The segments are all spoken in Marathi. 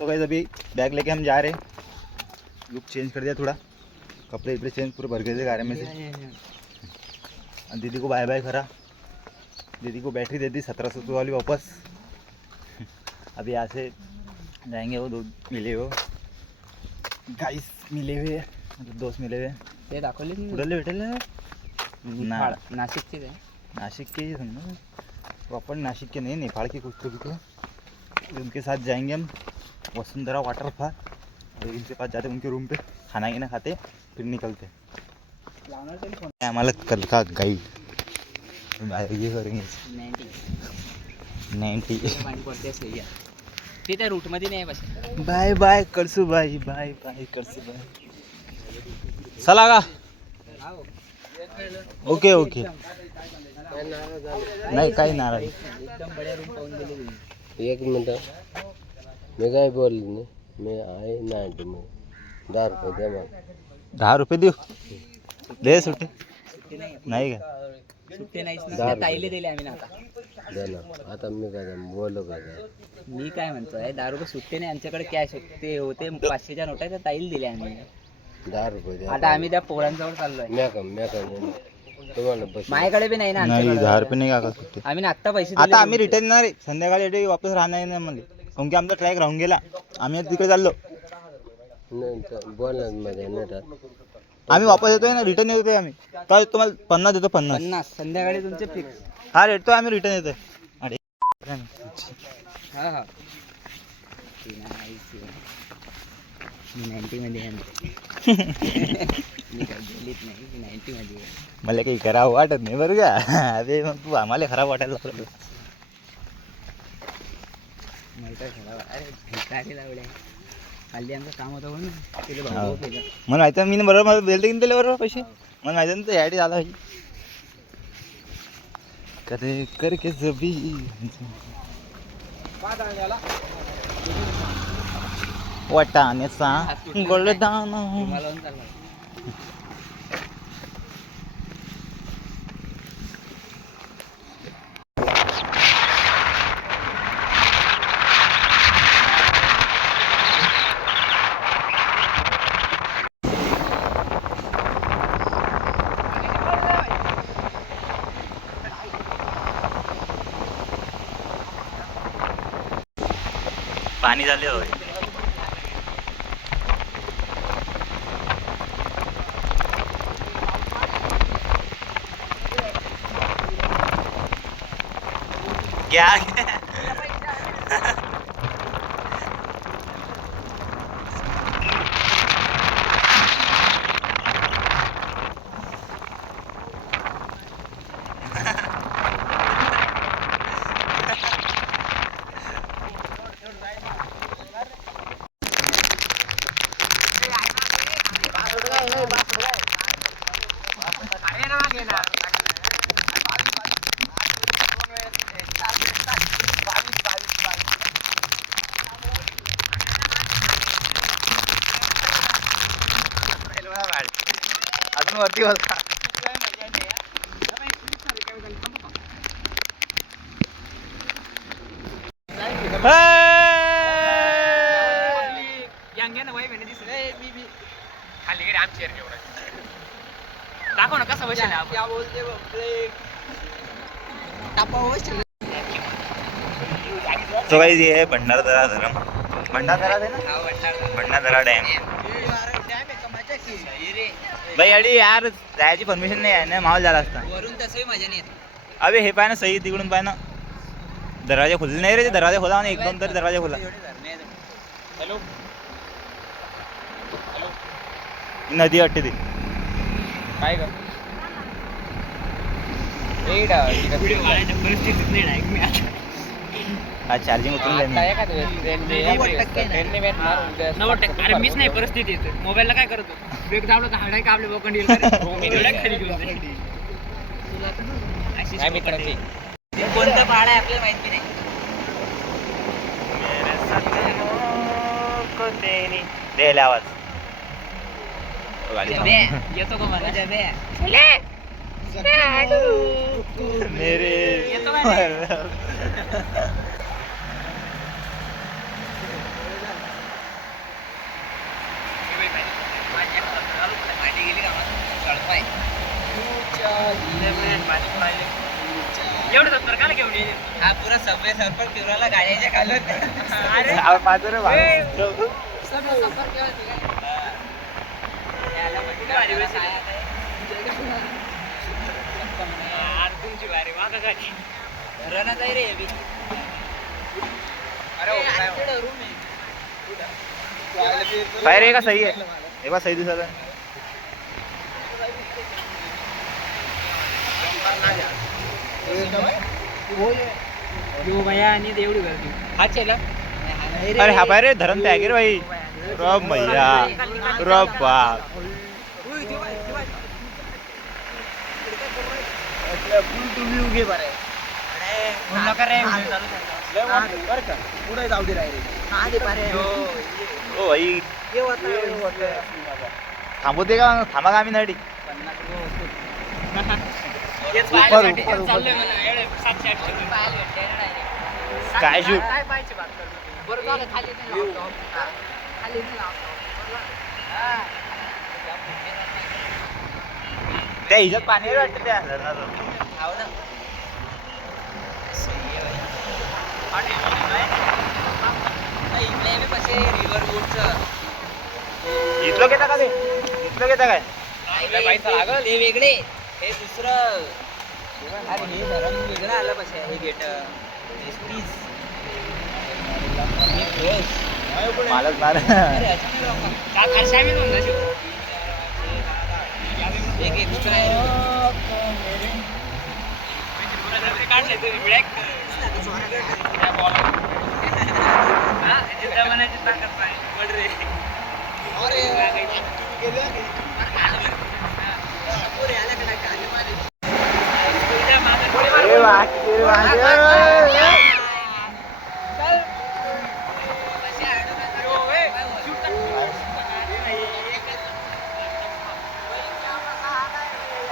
तो गाइस अभी बैग लेके हम जा रहे हैं, लुक चेंज कर दिया थोड़ा, कपड़े वपड़े चेंज पूरे भर गए थे गाड़ी में से। दीदी को बाय बाय करा, दीदी को बैटरी दे दी 1700 वाली वापस। अभी यहाँ से जाएंगे, वो दो मिले हो गाइस, मिले हुए मतलब दोस्त मिले हुए ते दाखवले कुठले भेटेल ना, नाशिकचेच आहे, नासिक के समझो प्रॉपर नासिक के नहीं, नेपाल के कुछ तो भी थे। उनके साथ जाएंगे हम वसुंधरा वाटरफॉल, और उनके पास जाते उनके रूम पे खाना गिना खाते फिर निकलते। हमारा कल का गाइड ये करेंगे 90 ते त्या रूटमध्ये नाही बस। बाय बाय करसू बाय, बाय बाय करसू बाय, चला का? ओके ओके, नाही काही नाराज। एकदम बड्या रूम पाहून गेले। एक मिनट, मी काय बोलली नाही, मी आहे 90 में 10 रुपये द्या मला। 10 रुपये देऊ दे सुट्टे नाही का? सुट्टे नाहीच ना, ताईले दिले आम्ही ना आता द्या ना। आता मी काय बोललो काय, मी काय म्हणतोय 10 रुपये सुट्टे नाही, आमच्याकडे कॅश ते होते 500च्या नोटा, त्या ताईला दिले आम्ही। 10 रुपये द्या। आता आम्ही त्या पोरांजवळ चाललोय। मी काय तुम्हाला बस माझ्याकडे बी नाही ना, नाही आमच्याकडे 10 रुपये नाही का सुट्टे? आम्ही ना आत्ता पैसे आता आम्ही रिटर्न येणार आहे संध्याकाळी, वापस राहणार नाही म्हणले, कारण की आमचा ट्रॅक राहून गेला, आम्ही तिकडे चाललो। बोलणार मजा नाही राहत, आम्ही वापस येतोय ना, रिटर्न येतोय आम्ही, तर तुम्हाला 50 देतो, 50 संध्याकाळी तुमचे फिक्स। हा रेटतो आम्ही, रिटर्न येतोय। अरे हा हा 90 मध्ये आहे मी काय बोलीत नाही, 90 मध्ये आहे। मला काही खराब वाटत नाही बरं का? अरे मग तू आम्हाला खराब वाटायला लागलं। नाही काय खराब, अरे भिकारी लावले हल्ली आमचं काम होतं म्हणून तिथे भाऊ केलं। मला माहिती मी बरोबर, मला बेल्ट घेऊन दिले बरोबर पैसे, मला माहिती ना, तर याडी झाला पाहिजे करे करके जबी वाटाण्याचा गोल्डदाना। मला लावून चालला पाणी झाले होय। क्या अजून वरती बसता। दाखव ना कसं बसेल तो गाइस ये है भंडारदरा धरम, भंडारदरा है ना, भंडारदरा डॅम। भाई अडी यार जायची परमिशन नाही आहे ना, माहोल झाला असता वरून तसंही मजा नाही येत। अबे हे पाय ना सही, तिकडून पाय ना, दरवाजे खुलले नाही रे, ते दरवाजे खोला ना, एक दोन तरी दरवाजे खोला। हॅलो नदी वाटते ती काय कर आज चार्जिंग उतरून जाईल ना। 90%। अरे मीच नाही परिस्थिती येते, मोबाईलला काय करतो, ब्रेक दाबला तर हाडाय का आपले बोकंडी येईल खाली घेऊन जाईल। काय मित्राची कोणतं पहाड आहे आपल्याला माहिती नाही। दे आवाज येतो का मला मेरे येतो का पाय एवढं दप्तर काय घेऊन ये हा पुरा सबवे सरपर फिरवायला गाड्याच्या खालून पाहतो रे तुमची बारी मागा गाडी रनात आहे रे फायर आहे का सही आहे हे बा सही दिसत भैया आणि एवढी गर्दी हा चला अरे हा पाय रे धरण त्या रे भाई रब मैया रब बाप उगे बरे पुढे जाऊ दे रे ओ भाई थांबवते का थांबा का आम्ही नाडी काय शूट त्या हिच्यात पाणी वाटतं त्या धरणाचं इथलं घेता का ते इथलं घेता काय ते वेगळे हे दुसरं अरे हे धरण वेगळं आलं पाहिजे हे गेट मालच मार एक एक्स्ट्रा काढले ब्लॅक बनायची ताकद नाही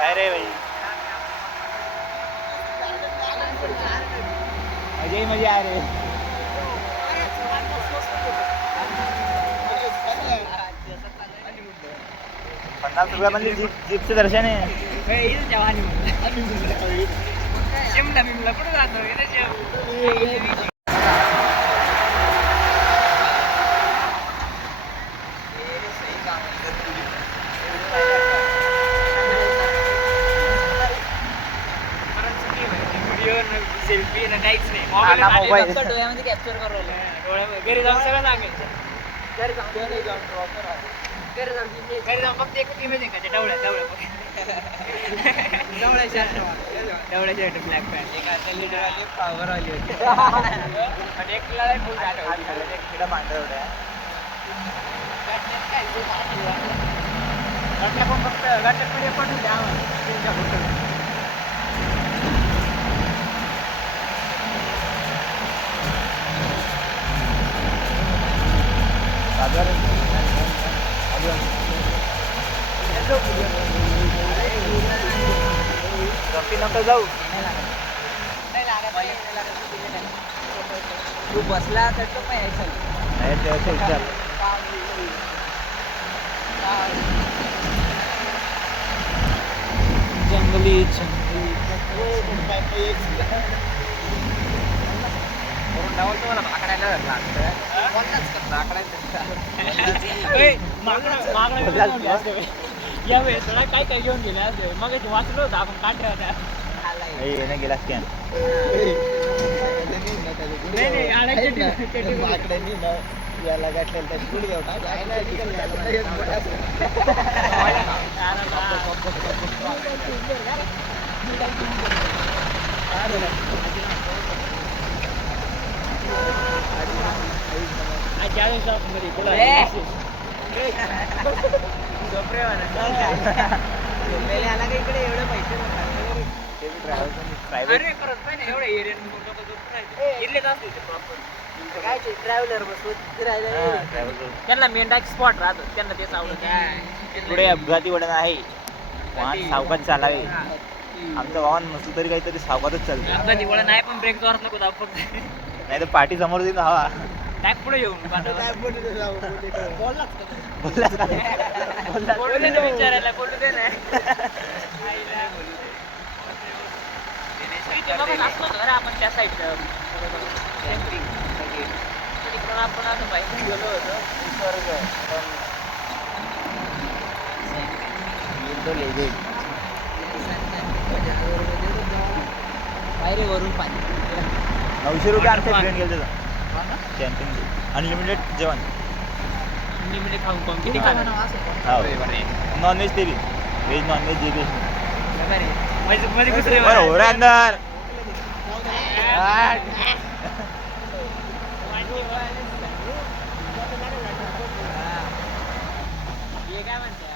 अरे भाई मजा ही मजा आ रही है 50 रुपया म्हणजे जीपचं दर्शन आहे शिमला बिमला कुठं जातो सेल्फी ना काहीच नाही मोबाईल डोळ्यामध्ये कॅप्चर करवलं घरी जाऊन सगळं सांगायचं घरी जाऊन फक्त एक इमेज आहे का त्या डवळ्याच्या ब्लॅक पॅन्ट एक आता लीडर आली पॉवर आली होती आणि एक फुल पण फक्त गाठ्यात पडून द्या नका जाऊ तू बसला तर तो पण जंगली काय काय घेऊन गेला मग वाचलो होतं आपण काढल्या होत्या गेला स्कॅन याला इकडे एवढं पैसे ट्रॅव्हलर त्यांना मेंढा स्पॉट राहतो त्यांना तेच आवडत पुढे अपघाती वळण आहे वाहन सावकाश चालावे आमचं वाहन नसलं तरी काहीतरी सावकाशच चालतं अपघाती वळण आहे पण ब्रेक जोरात नको दाखवत नाही तर पाठी समोर देईल हवा टॅग पुढे येऊन बोललास का? बोलू दे ना विचारायला, बोलू दे ना. आपण त्या साईड आपण असं पाहिजे गेलो होतो बाहेर वरून पाणी 900 रुपये आमच्या ट्रेन गेलं त्याचा कॅम्पिंग अनलिमिटेड जेवण. अनलिमिटेड खाऊन कोण किती खाणार? नॉनव्हेज ते बी व्हेज नॉनव्हेज जे बी मध्ये दुसरे बरं हो रे अंदर. काय म्हणते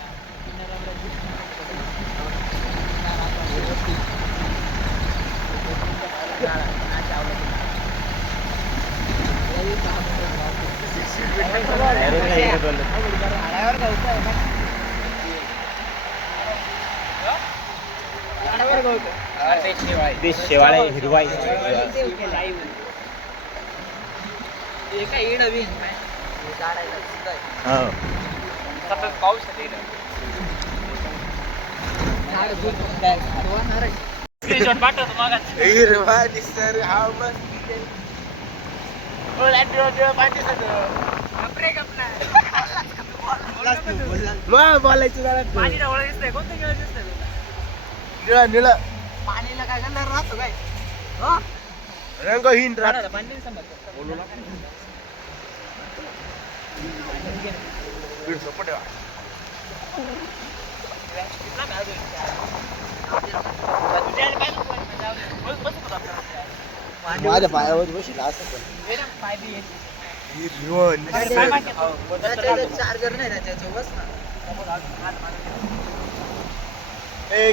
शेवाळे हिरवाई सतत पाऊस स्क्रीनशॉट पाठवतो मागा. बोलायचं पाणी डवळं दिसतंय, कोणतं निळं दिसतंय तुला? निळं पाणीला काय कलर राहतो काय? रंगहीन पाणी समजतं. माझ्या पायावर बशील असं चार्जर नाही त्याच्या बस ना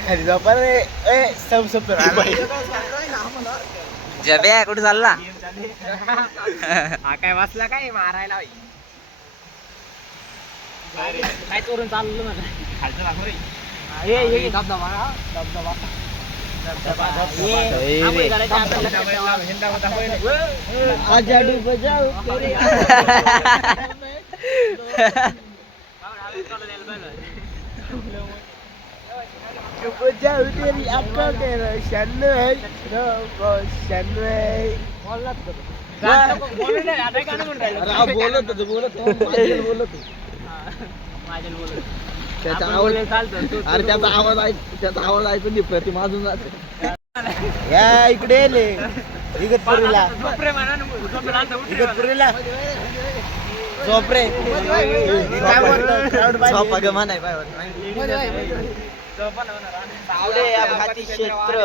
खाली जाऊ रे सब जब्या कुठे चालला? हा काय वाचला काय मारायला बाई. काय चोरून चाललो ना खालचं दाखव रे. हे धबधबा धबधबा त्याचा आवाज अरे त्याचा आवाज ऐकून दे प्रतिमा अजून या इकडे इगतपुरीला इगतपुरीला झोपरे काय झोपा गमा नाही अपघाती क्षेत्र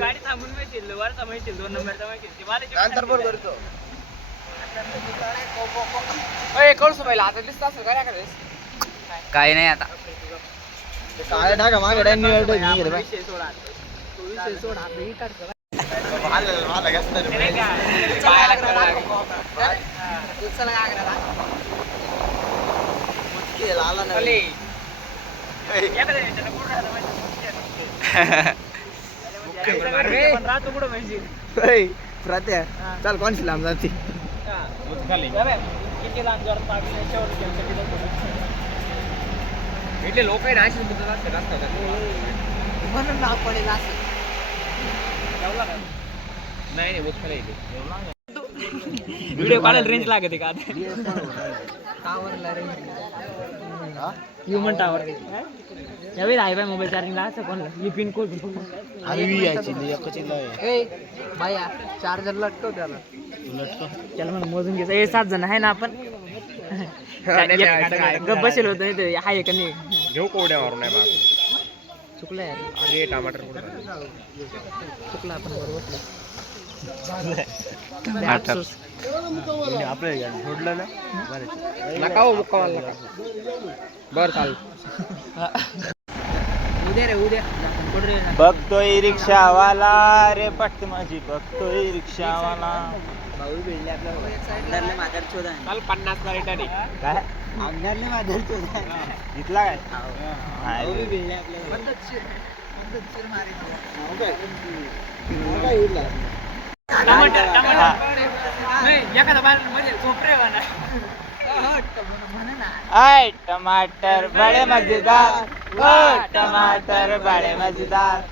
गाडी थांबून मिळतील वरचा मिळतील 2 नंबरचा नंतर बरोबर करतो कळसू पाहिला आता दिसत असेल काय काही नाही आता काय टाका मागे प्रत्या चल कोणशी लांब जाते किती लांब जोरात इथले लोक आहे ना रस्ता म्हणून नाव पडेल असं नाही मुतखला इथे व्हिडिओ कॉल रेंज लागते का टावरला रेंज ह्युमन टावर यावेळी आहे बाय मोबाईल चार्जिंगला असं कोणाला ही पिन कोड बाया चार्जर लटकव त्याला त्याला म्हणून मोजून घ्यायचं 7 जण आहे ना आपण गप बसेल होतं नाही हाय का नाही घेऊ कोवड्या मारून नाही माग चुकलं यार अरे टमाटर चुकलं आपण बरोबर आपल्या सोडलं ना नका हो मुक्का वाला बर चाल उद्या रे उद्या बघतोय रिक्षावाला रे पट्ट माझी बघतोय रिक्षावाला भाऊ भेटले आपल्याला माझ्या चोदा काल 50 रिटर्न काय आमदारले माझ्या चोदा इथला काय भाऊ भेटले आपल्याला पद्धतशीर मारी आय टमाटर बड़े मजेदार, ओ टमाटर बड़े मजेदार.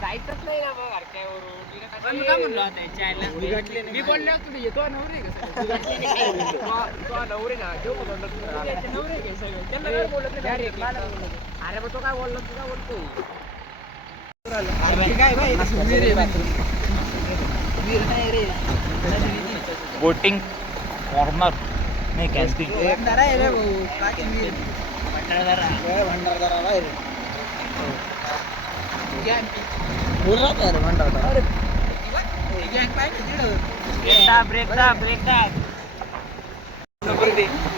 जायचंच नाही ना मग मी बोललो तुला येतो नवरे अरे मग तो काय बोललो तू काय बोलतोय बोटिंग कॉर्नर नाही कॅम्पिंग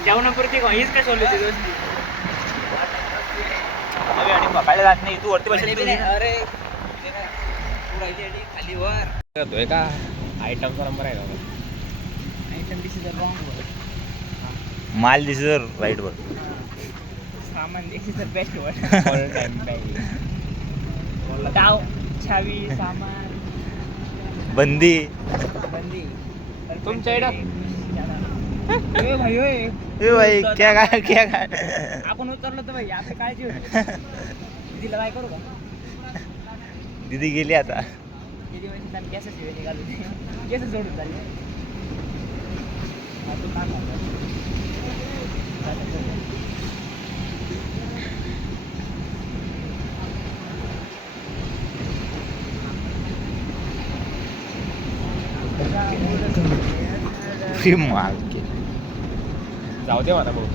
जेवणापुरती हीच काय सोडली ती दोस्ती आणि बघायला जात नाही तू वरती बसेल अरे खाली वर का आयटमचा नंबर आहे आयटम दिस इज रॉंग माल दिस इज राईट वर सामान दिस इज द बेस्ट वर ऑल टाइम डाव छावी सामान बंदी तुमच्या भाई क्या आपण उतरलो तर भाई आपली काळजी होती दीदीला काय करू का दीदी गेली आता दीदी म्हणजे त्यांना केस निघालो केस सोडून झाले माल जाऊ दे मला भाऊ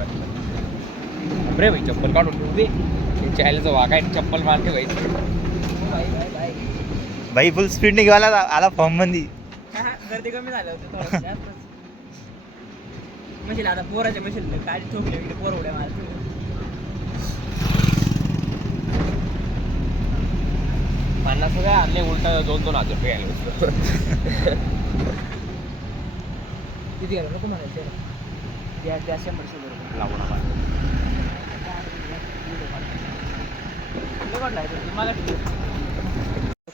रे भाई चप्पल काढून ठेवू दे चायला वाघ आहे चप्पल मारते भाई भाई फुल स्पीड ने गेला आला फॉर्म मध्ये गर्दी कमी झालं होतं मशीन आता पोराच्या मशीन गाडी ठोकली इकडे पोर उड्या मारते पन्नास रुपये आणले उलटा 2,000 रुपये आले किती गेलं नको म्हणायचं त्या 100 रुपये लागून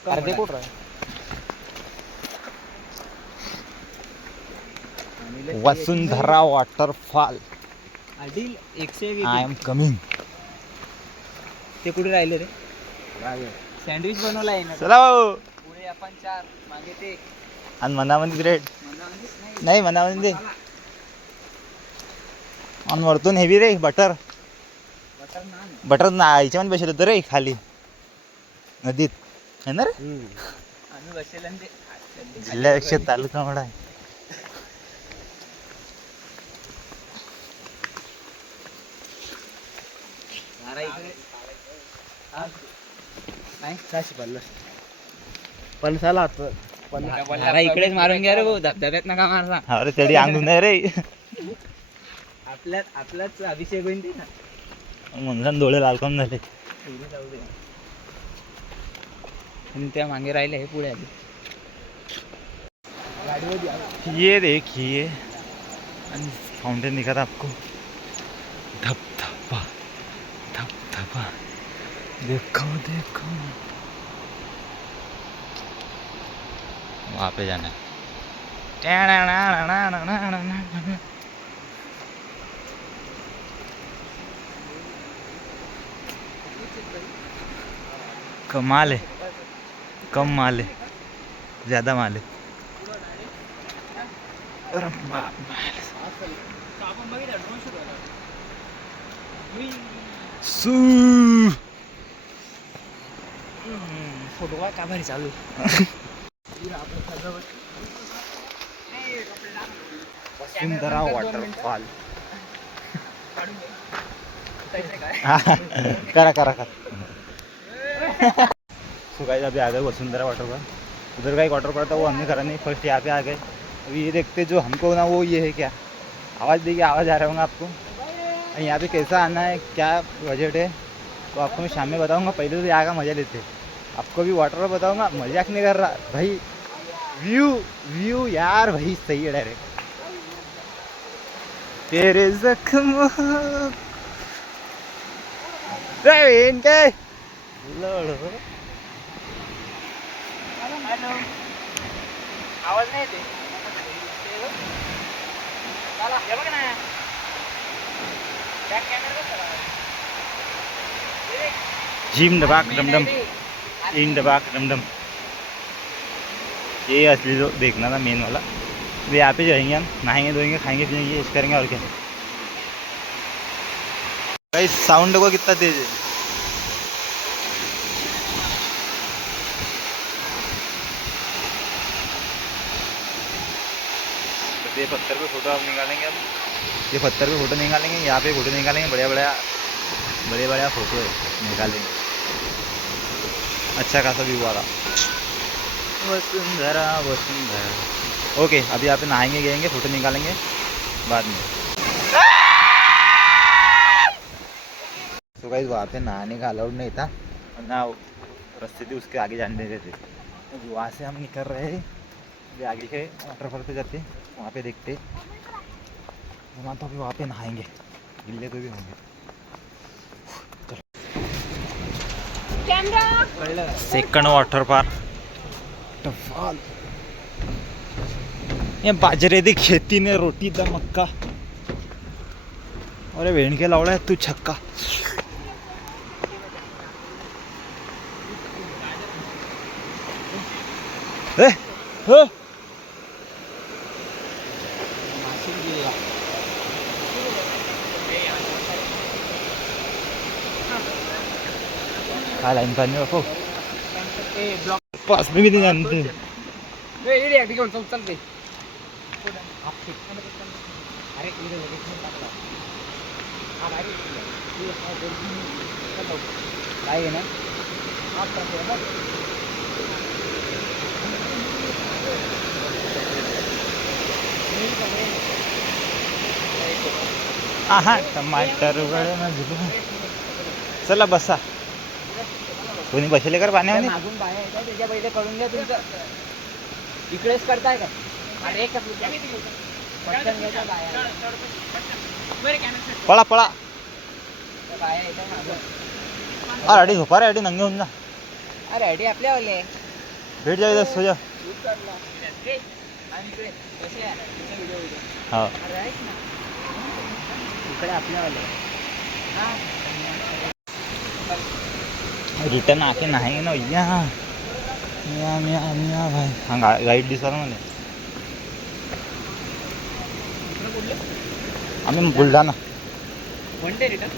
अर्धे कोट Vasundhara waterfall I am coming ते कुठे राहिले रे सँडविच बनवला आहे ना चला पुढे आपण 4 मागे ते आणि मनामध्ये ब्रेड नाही मनामध्ये दे आणि वरतून हेवी रे बटर ना याच्यामध्ये बसले होतं रे खाली नदीत आहे ना रे जिल्ह्यापेक्षा तालुका मोठा आहे इकडेच मारून घ्या रे भाऊ धबधब्यात नका मारला अरे तरी अंगून नाही रे आपलाच अभिषेक होईल ना म्हणून डोळे लालकम झाले त्या मागे राहिले हे पुढे आले ये देखिए फाउंटेन दिखा था आपको धबधबा धबधबा देखो देखो वहाँ पे जाना है कमाल है कम माल है ज़्यादा माल है फोटो का भारी चालू वसुंधरा वॉटरफॉल करा करा करा सो गाइस अभी आ गए वसुंधरा वाटरफॉल उधर का एक वाटर पड़ा था वो हमने करा नहीं फर्स्ट यहाँ पे आ गए अभी ये देखते जो हमको ना वो ये है क्या आवाज़ देखिए आवाज़ आ रहा होगा आपको और यहाँ पे कैसा आना है क्या बजट है तो आपको मैं शाम में बताऊँगा पहले तो यहाँ का मज़ा लेते आपको भी वाटर बताऊँगा मजाक नहीं कर रहा भाई व्यू यार भाई सही है डायरेक्ट तेरे जख्म बहीण काय लढो. आवाज नाही येते. हे बघ ना. बॅक कॅमेरा कसं लावायचा? जिम दबाक डमडम इन दबाक डमडम. ये असली जो देखना था मेन वाला. तो यहाँ पे जाएंगे हम, नहाएंगे धोएंगे खाएंगे पिएंगे ऐश करेंगे और क्या. भाई साउंड को कितना तेज है. ये पत्थर पे फोटो आप निकालेंगे. अब ये पत्थर पे फोटो निकालेंगे, यहाँ पे फोटो निकालेंगे. बढ़िया बढ़िया फोटो निकालेंगे. अच्छा खासा व्यू आ रहा. वसुंधरा वसुंधरा. ओके अभी यहाँ पे नहाएंगे गएंगे फोटो निकालेंगे बाद में. तो गाइस वहाँ पे नहाने का अलाउड नहीं था ना, रास्ते थे उसके आगे जाने देते थे. तो वहाँ से हम निकल रहे हैं. अभी आगे के वाटरफॉल पे जाते वहाँ पे देखते. तो अभी वहाँ पे नहाएंगे, गिल्ले तो भी होंगे. सेकंड वाटर पार्क टफाल. ये बाजरे दी खेती ने रोटी दा मक्का. अरे वेण के लावड़ा है तू छक्का. ए हो काय लाइन पानी बापू पास में भी नहीं जानते. घेऊन चलते. अरे काय आहे ना. आहा टमाटर वगैरे ना दिलो. चला बसा. कोणी बसले कर पाण्यामध्ये. मागून बाहेर येतात त्याच्या पहिले करून घ्या तुमचं. इकडेच करताय का. अरे एक पटकन घ्यायचा बाहेर. पळा पळा. बाहेर येतात मागून. अरे अडी झोपा रे अडी नंगे होऊन जा. अरे अडी आपल्यावाले. भेट जाऊ सो जा. हा इकडे आपल्यावाले. रिटर्न आके नहाएंगे ना भैया. मियाँ मियाँ मियाँ भाई. हाँ गाईड दिसला मला. आम्ही बुलढाणा. वन डे रिटर्न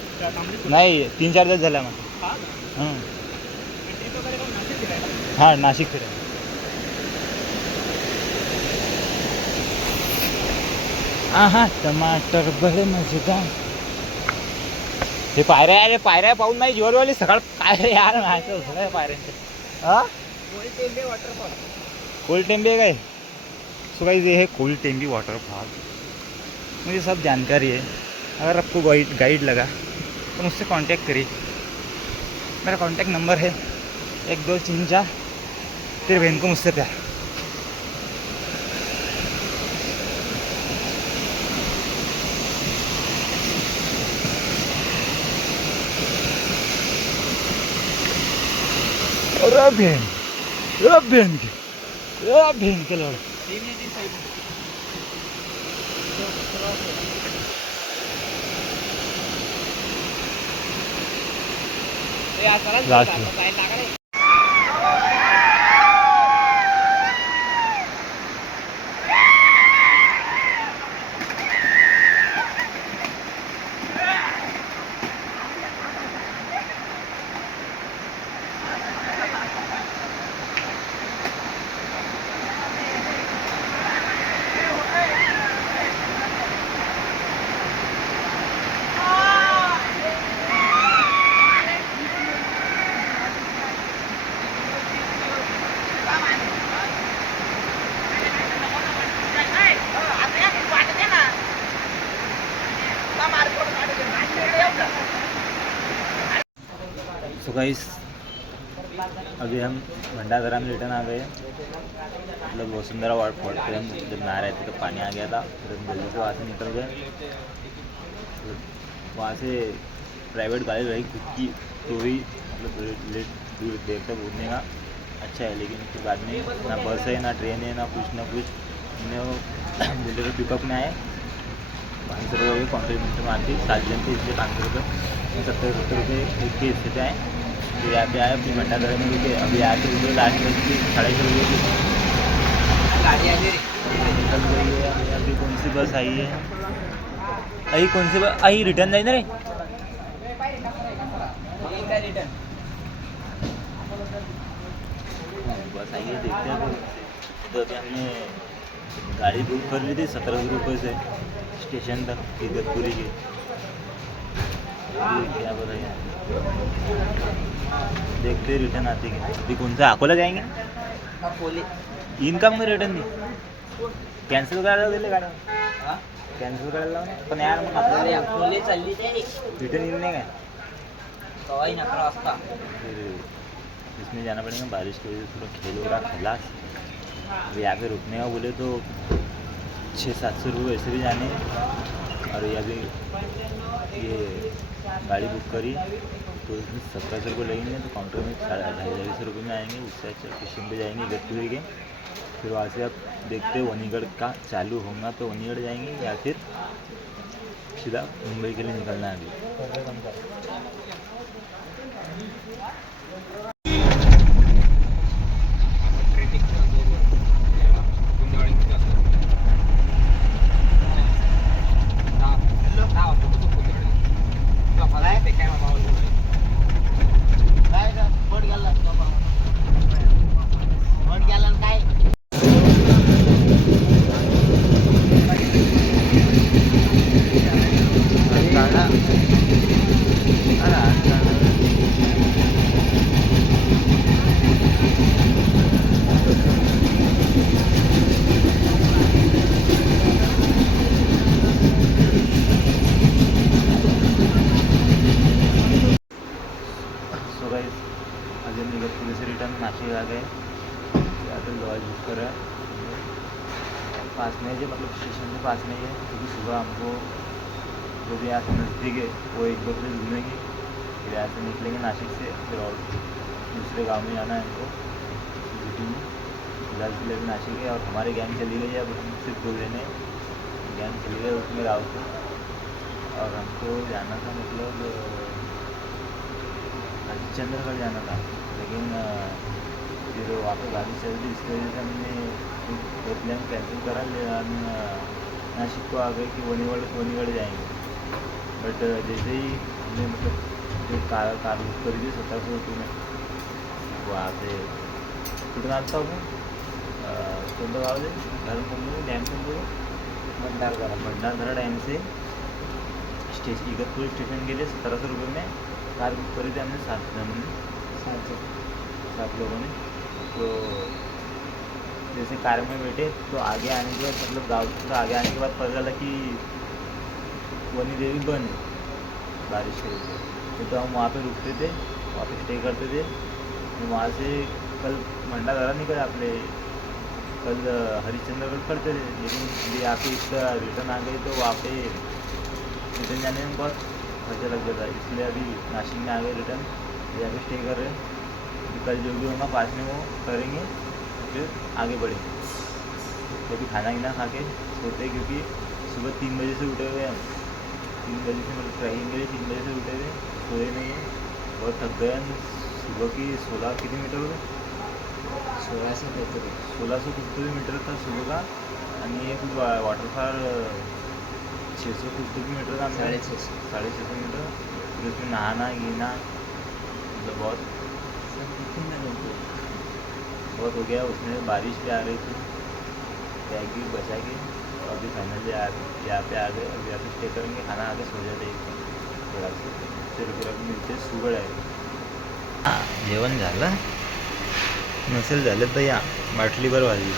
नाही 3-4 दिवस झाले आम्हाला. हां नाशिक फिरायला. आहा टमाटर बडे मजेदार. हे पायऱ्या अरे पायऱ्या पाहून नाही जीवरवाली सकाळ काय यार माहिती सगळ्या पायऱ्यांचे. हां कोलटेंबे वॉटरफॉल. कोलटेंबे गए. सो गाइस ये है कोलटेंबी वाटरफॉल. मुझे सब जानकारी है. अगर आपको गाइड लगा तो मुझसे कांटेक्ट करिए. मेरा कांटेक्ट नंबर है 1234. तेरी बहन को मुझसे प्यार. बहन के लड़. लास्ट में सो गाइस अभी हम भंडारदरा में रिटर्न आ गए। मतलब वसुंधरा वाटरफॉल पे हम जब नहा रहे थे तो पानी आ गया था, फिर हम जल्दी से वहाँ से निकल गए। वहाँ से प्राइवेट गाड़ी रही खुद की, तो भी मतलब दूर देर तक घूमने का अच्छा है। लेकिन उसके बाद में ना बस है ना ट्रेन है ना कुछ हमने वो बोले पिकअप में आए। 500 रुपये कॉम्प्लीमेंट मारती 7 जन थे, इसलिए 500 रुपये 70 रुपये एक के हिस्से से आए। फिर यहाँ पे आए अपनी भंडारदरा में रुके। अभी आके रुके लास्ट बस की 6:30 बजे की गाड़ी आई निकल गई है। अभी कौन सी बस आई है? आई कौन सी बस आई? रिटर्न जाए ना रे रिटर्न बस आई है, देखते हैं। तो अभी हमने गाड़ी बुक कर ली थी 1700 रुपये से स्टेशन तक इगतपुरी की। क्या बताइए, देखते रिटर्न आती है। अभी कौन सा अकोला जाएंगे? इनका मग रिटर्न नाही कॅन्सल करायला दिले गाडी, कॅन्सल करायला लावून पण यार मग आपल्याला अकोले चालली ते रिटर्न येईल नाही काय? कवाई 11 वाजता फिर इसमें जाना पड़ेगा। बारिश की वजह से थोड़ा खेल हो रहा खलास। अभी यहाँ पे रुकने का बोले तो 600-700 रुपये वैसे भी जाने। और ये अभी ये गाड़ी बुक करी तो इसमें 1700 रुपये लगेंगे, तो काउंटर में 250 रुपये में आएंगे। उससे अच्छा स्टेशन पे जाएंगे इगतपुरी के। फिर वहाँ से आप देखते वनीगढ़ का चालू होगा तो वनीगढ़ जाएंगे, या फिर सीधा मुंबई के लिए निकलना है अभी। अजय इगतपुरी से रिटर्न नासिक आ गए। यहाँ पे लॉज बुक करा पास में है, मतलब स्टेशन के पास में ही है, क्योंकि सुबह हमको जो भी यहाँ से नज़दीक है वो 1-2 प्लेस घूमेंगे। फिर यहाँ से निकलेंगे नासिक से, फिर और दूसरे गांव में जाना है हमको सिटी में। फिलहाल जिले में नासिक है और हमारी गैंग चली गई है। अब हम सिर्फ 2 जने गैंग चली गई उसमें राउत को, और हमको जाना था मतलब हरिश्चंद्रगढ़ जाना था। लेकिन फिर वहाँ पर गाड़ी चल रही, इसकी वजह से हमने वो प्लान कैंसिल करा। नासिक को आ गए कि वनीगढ़ जाएंगे। बट जैसे ही हमने मतलब जो कार बुक करी थी 1700 रुपये में, वहाँ से कुठून आता हूँ कोणतं गाव आहे धर्मपुर डॅम भंडारदरा डैम से इगतपुरी स्टेशन के लिए 1700 रुपये में कार बुक करी थी हमने 7 लोगों ने। तो जैसे कार में बैठे तो आगे आने के बाद मतलब गाँव से आगे आने के बाद पता चला कि वनी देवी बंद है बारिश की वजह से। तो हम वहाँ पे रुकते थे, वहाँ पे स्टे करते थे। वहाँ से कल भंडारदरा निकले अपने, कल हरिश्चंद्रगढ़ करते थे। लेकिन अभी यहाँ पे इसका रिटर्न आ गई तो वहाँ पे रिटर्न जाने में बहुत खर्चा लग जाता है, इसलिए अभी नासिक में आ गए रिटर्न। यहाँ पे स्टे कर रहे हैं। कल जो भी होगा पास में वो करेंगे, फिर आगे बढ़ेंगे। तो अभी खाना खा के सोते, क्योंकि सुबह 3 बजे से उठे हुए हम। 3 बजे से मतलब ट्रैकिंग के लिए 3 बजे से उठे थे, सोए नहीं है, बहुत थक गए। सुबह की 16 किलोमीटर हो गए, 1600 कुछ मीटर था सुबह का। आणि एक वाटरफॉल 600 कुछ मीटर था, 650 मीटर। फिर उसमें नहाना गीना मतलब बहुत हो गया। उसमें बारिश भी आ रही थी, बैग भी बचा के। और अभी फाइनली यहाँ पे आ गए। अभी यहाँ पे स्टे करेंगे, खाना आके सो जाते थोड़ा से मिळते सुगड आहे। जेवण झालं नसेल झालं तर या बाटलीभर वाजली।